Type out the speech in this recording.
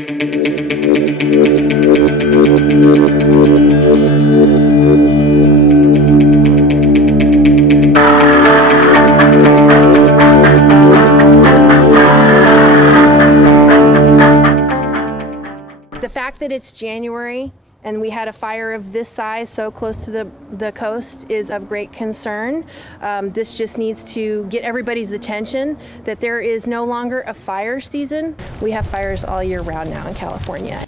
The fact that it's January and we had a fire of this size so close to the coast is of great concern. This just needs to get everybody's attention that there is no longer a fire season. We have fires all year round now in California.